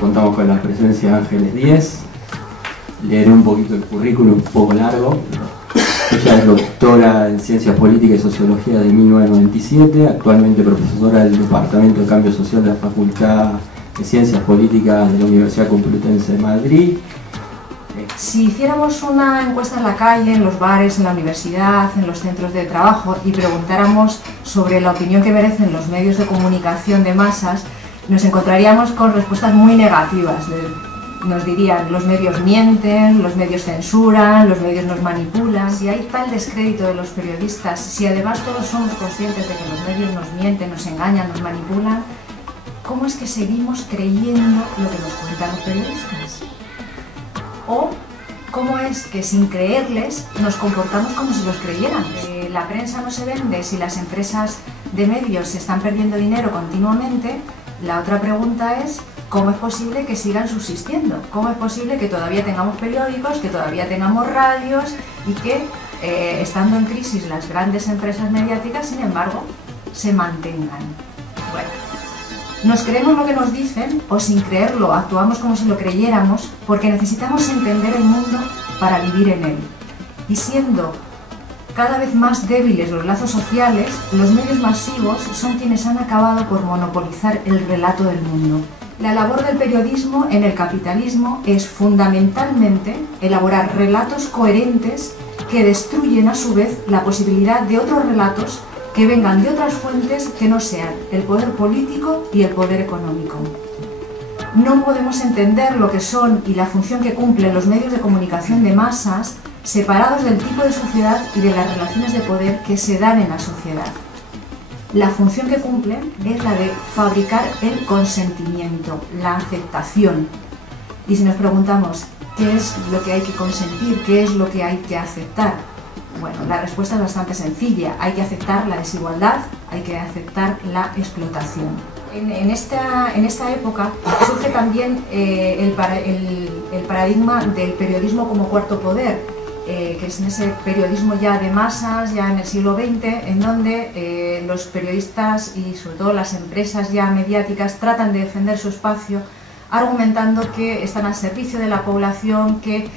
Contamos con la presencia de Ángeles Díez. Leeré un poquito el currículum, un poco largo. Ella es doctora en Ciencias Políticas y Sociología de 1997, actualmente profesora del Departamento de Cambio Social de la Facultad de Ciencias Políticas de la Universidad Complutense de Madrid. Si hiciéramos una encuesta en la calle, en los bares, en la universidad, en los centros de trabajo y preguntáramos sobre la opinión que merecen los medios de comunicación de masas, nos encontraríamos con respuestas muy negativas. Nos dirían: los medios mienten, los medios censuran, los medios nos manipulan. Si hay tal descrédito de los periodistas, si además todos somos conscientes de que los medios nos mienten, nos engañan, nos manipulan, ¿cómo es que seguimos creyendo lo que nos cuentan los periodistas? ¿O cómo es que sin creerles nos comportamos como si los creyeran? La prensa no se vende si las empresas de medios se están perdiendo dinero continuamente. La otra pregunta es: ¿cómo es posible que sigan subsistiendo? ¿Cómo es posible que todavía tengamos periódicos, que todavía tengamos radios y que, estando en crisis las grandes empresas mediáticas, sin embargo, se mantengan? Bueno, nos creemos lo que nos dicen o, sin creerlo, actuamos como si lo creyéramos porque necesitamos entender el mundo para vivir en él. Y siendo cada vez más débiles los lazos sociales, los medios masivos son quienes han acabado por monopolizar el relato del mundo. La labor del periodismo en el capitalismo es fundamentalmente elaborar relatos coherentes que destruyen a su vez la posibilidad de otros relatos que vengan de otras fuentes que no sean el poder político y el poder económico. No podemos entender lo que son y la función que cumplen los medios de comunicación de masas separados del tipo de sociedad y de las relaciones de poder que se dan en la sociedad. La función que cumplen es la de fabricar el consentimiento, la aceptación. Y si nos preguntamos qué es lo que hay que consentir, qué es lo que hay que aceptar, bueno, la respuesta es bastante sencilla: hay que aceptar la desigualdad, hay que aceptar la explotación. En esta época surge también el paradigma del periodismo como cuarto poder, que es en ese periodismo ya de masas, ya en el siglo XX, en donde los periodistas y sobre todo las empresas ya mediáticas tratan de defender su espacio, argumentando que están al servicio de la población, que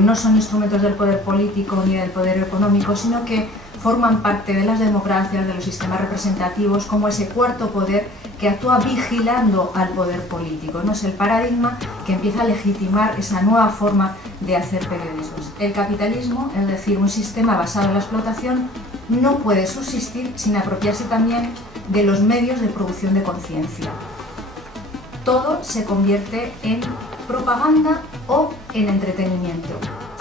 no son instrumentos del poder político ni del poder económico, sino que forman parte de las democracias, de los sistemas representativos, como ese cuarto poder que actúa vigilando al poder político. ¿No? Es el paradigma que empieza a legitimar esa nueva forma de hacer periodismo. El capitalismo, es decir, un sistema basado en la explotación, no puede subsistir sin apropiarse también de los medios de producción de conciencia. Todo se convierte en propaganda o en entretenimiento.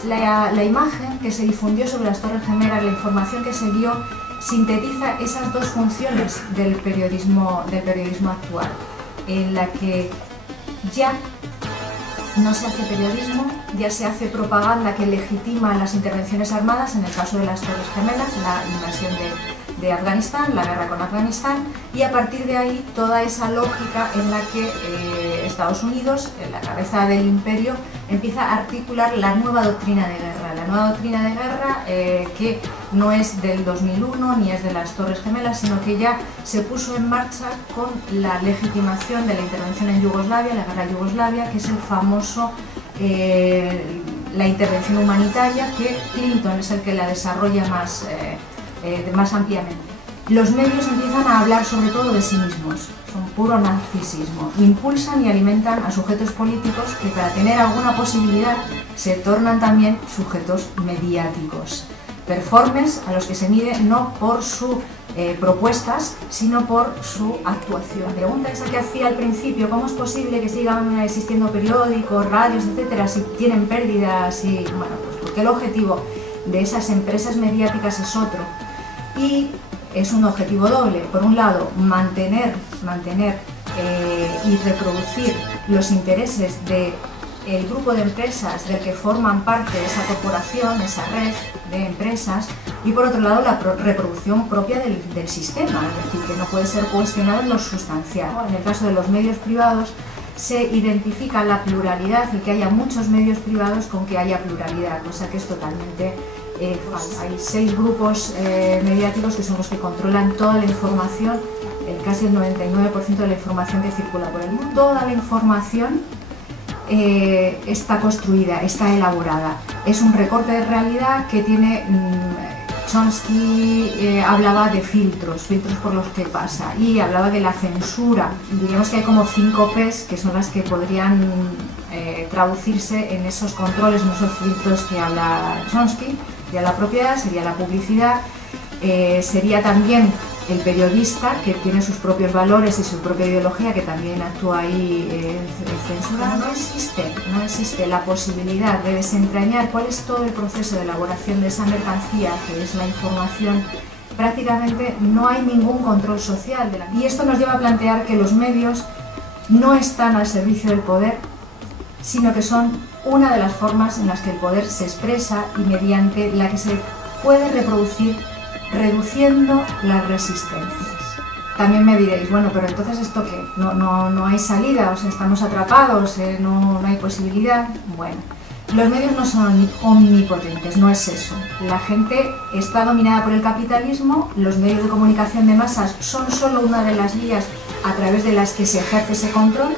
La imagen que se difundió sobre las Torres Gemelas, la información que se dio, sintetiza esas dos funciones del periodismo actual, en la que ya no se hace periodismo, ya se hace propaganda que legitima las intervenciones armadas, en el caso de las Torres Gemelas, la invasión de Afganistán, la guerra con Afganistán, y a partir de ahí toda esa lógica en la que Estados Unidos, en la cabeza del imperio, empieza a articular la nueva doctrina de guerra. La nueva doctrina de guerra que no es del 2001 ni es de las Torres Gemelas, sino que ya se puso en marcha con la legitimación de la intervención en Yugoslavia, la guerra de Yugoslavia, que es el famoso la intervención humanitaria, que Clinton es el que la desarrolla más ampliamente. Los medios empiezan a hablar sobre todo de sí mismos, son puro narcisismo, impulsan y alimentan a sujetos políticos que, para tener alguna posibilidad, se tornan también sujetos mediáticos, performers a los que se mide no por sus propuestas, sino por su actuación. La pregunta esa que hacía al principio: ¿cómo es posible que sigan existiendo periódicos, radios, etcétera, si tienen pérdidas? Y bueno, pues porque el objetivo de esas empresas mediáticas es otro, y es un objetivo doble. Por un lado, mantener y reproducir los intereses de el grupo de empresas del que forman parte esa corporación, esa red de empresas, y por otro lado la reproducción propia del sistema, es decir, que no puede ser cuestionado en lo sustancial. En el caso de los medios privados se identifica la pluralidad, el que haya muchos medios privados con que haya pluralidad, cosa que es totalmente falsa. Hay 6 grupos mediáticos que son los que controlan toda la información, casi el 99% de la información que circula por el mundo. Toda la información está construida, está elaborada. Es un recorte de realidad que tiene... Chomsky hablaba de filtros por los que pasa, y hablaba de la censura. Diríamos que hay como 5 P's que son las que podrían traducirse en esos controles, en esos filtros que habla Chomsky. Sería la propiedad, sería la publicidad, sería también el periodista, que tiene sus propios valores y su propia ideología, que también actúa ahí censurando. No existe la posibilidad de desentrañar cuál es todo el proceso de elaboración de esa mercancía, que es la información. Prácticamente no hay ningún control social y esto nos lleva a plantear que los medios no están al servicio del poder, sino que son una de las formas en las que el poder se expresa y mediante la que se puede reproducir, reduciendo las resistencias. También me diréis, bueno, pero entonces ¿esto qué? No hay salida, o sea, estamos atrapados, no hay posibilidad. Bueno, los medios no son omnipotentes, no es eso. La gente está dominada por el capitalismo, los medios de comunicación de masas son solo una de las vías a través de las que se ejerce ese control.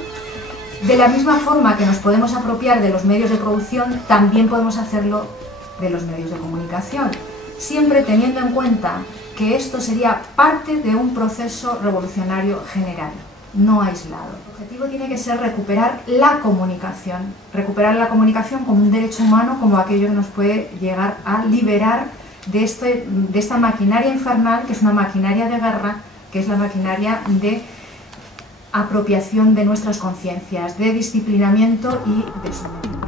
De la misma forma que nos podemos apropiar de los medios de producción, también podemos hacerlo de los medios de comunicación, siempre teniendo en cuenta que esto sería parte de un proceso revolucionario general, no aislado. El objetivo tiene que ser recuperar la comunicación como un derecho humano, como aquello que nos puede llegar a liberar de esta maquinaria infernal, que es una maquinaria de guerra, que es la maquinaria de apropiación de nuestras conciencias, de disciplinamiento y de sometimiento.